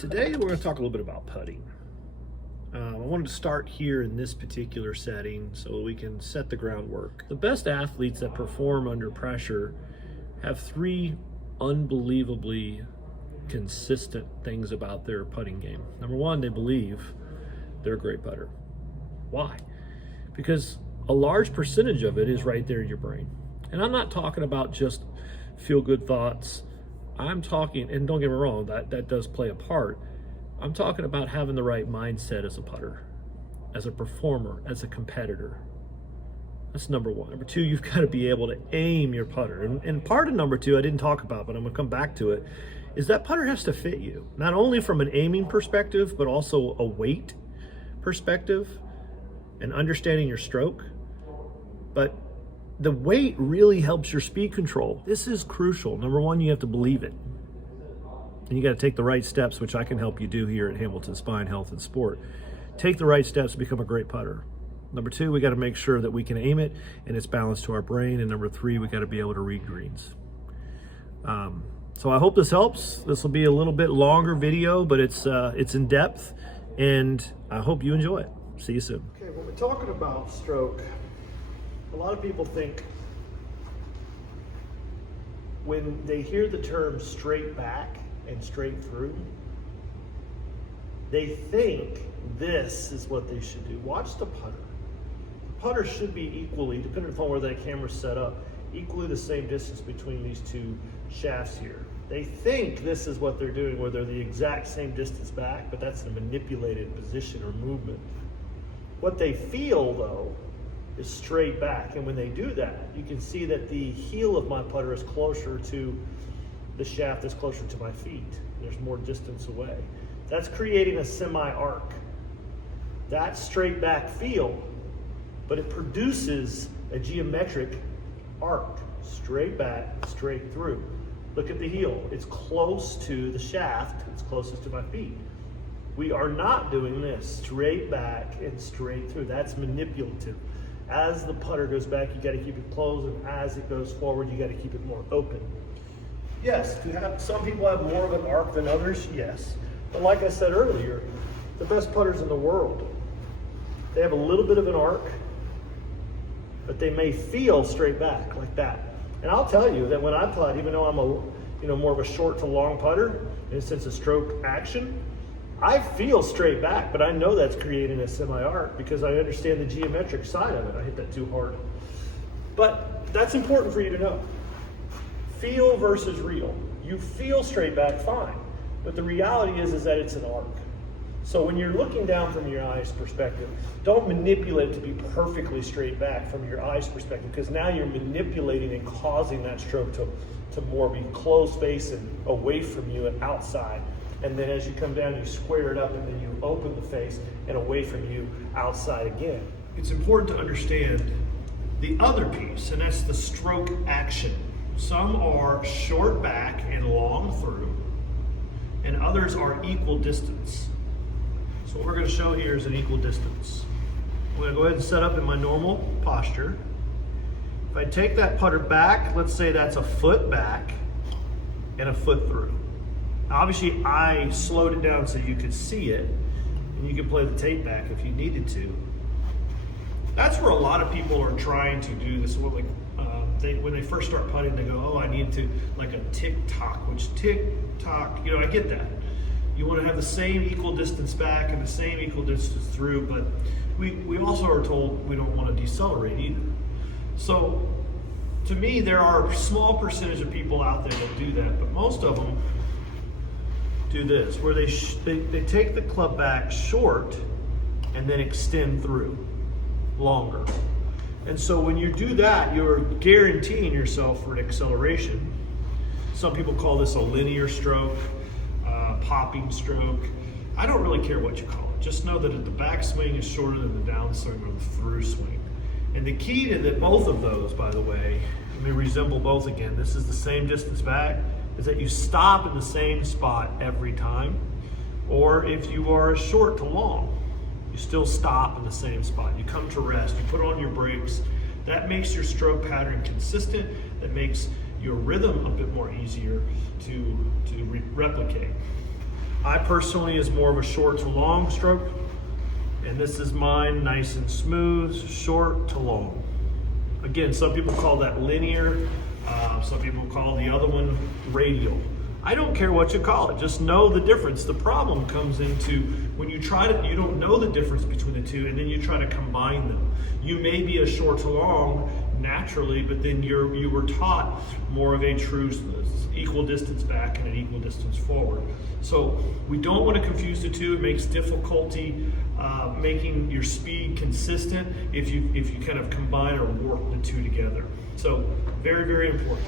Today we're going to talk a little bit about putting. I wanted to start here in this particular setting so we can set the groundwork. The best athletes that perform under pressure have three unbelievably consistent things about their putting game. Number one, they believe they're a great putter. Why? Because a large percentage of it is right there in your brain. And I'm not talking about just feel-good thoughts. I'm talking, and don't get me wrong, that does play a part. I'm talking about having the right mindset as a putter, as a performer, as a competitor. That's number one. Number two, you've got to be able to aim your putter. And part of number two I didn't talk about, but I'm going to come back to it, is that putter has to fit you. Not only from an aiming perspective, but also a weight perspective and understanding your stroke. But the weight really helps your speed control. This is crucial. Number one, you have to believe it. And you got to take the right steps, which I can help you do here at Hamilton Spine Health and Sport. Take the right steps to become a great putter. Number two, we got to make sure that we can aim it and it's balanced to our brain. And number three, we got to be able to read greens. So I hope this helps. This will be a little bit longer video, but it's in depth, and I hope you enjoy it. See you soon. Okay, when we're talking about stroke, a lot of people think when they hear the term straight back and straight through, they think this is what they should do. Watch the putter. The putter should be equally, depending upon where that camera's set up, equally the same distance between these two shafts here. They think this is what they're doing, where they're the exact same distance back, but that's a manipulated position or movement. What they feel, though, is straight back. And when they do that, you can see that the heel of my putter is closer to the shaft, is closer to my feet. There's more distance away. That's creating a semi-arc. That's straight back feel, but it produces a geometric arc. Straight back, straight through. Look at the heel. It's close to the shaft. It's closest to my feet. We are not doing this straight back and straight through. That's manipulative. As the putter goes back, you got to keep it closed, and as it goes forward, you got to keep it more open. Yes, some people have more of an arc than others, yes. But like I said earlier, the best putters in the world, they have a little bit of an arc, but they may feel straight back like that. And I'll tell you that when I putt, even though I'm more of a short to long putter in a sense of stroke action, I feel straight back, but I know that's creating a semi-arc because I understand the geometric side of it. I hit that too hard. But that's important for you to know. Feel versus real. You feel straight back, fine. But the reality is that it's an arc. So when you're looking down from your eyes perspective, don't manipulate it to be perfectly straight back from your eyes perspective, because now you're manipulating and causing that stroke to more be closed face and away from you and outside. And then as you come down, you square it up, and then you open the face and away from you outside again. It's important to understand the other piece, and that's the stroke action. Some are short back and long through, and others are equal distance. So what we're going to show here is an equal distance. I'm going to go ahead and set up in my normal posture. If I take that putter back, let's say that's a foot back and a foot through. Now obviously I slowed it down so you could see it, and you can play the tape back if you needed to. That's where a lot of people are trying to do this. When they first start putting, they go, oh, I need to, like a tick-tock, which tick-tock, I get that. You want to have the same equal distance back and the same equal distance through, but we also are told we don't want to decelerate either. So to me, there are a small percentage of people out there that do that, but most of them do this, where they take the club back short and then extend through longer. And so when you do that, you're guaranteeing yourself for an acceleration. Some people call this a linear stroke, popping stroke. I don't really care what you call it. Just know that the backswing is shorter than the downswing or the through swing. And the key to both of those, by the way, may resemble both again. This is the same distance back, is that you stop in the same spot every time. Or if you are short to long, you still stop in the same spot. You come to rest, you put on your brakes. That makes your stroke pattern consistent. That makes your rhythm a bit more easier to replicate. I personally is more of a short to long stroke, and this is mine, nice and smooth, short to long. Again, some people call that linear, some people call the other one radial. I don't care what you call it, just know the difference. The problem comes into when you don't know the difference between the two, and then you try to combine them. You may be a short to long naturally, but then you were taught more of a true equal distance back and an equal distance forward. So we don't want to confuse the two. It makes difficulty making your speed consistent if you kind of combine or work the two together. So very, very important.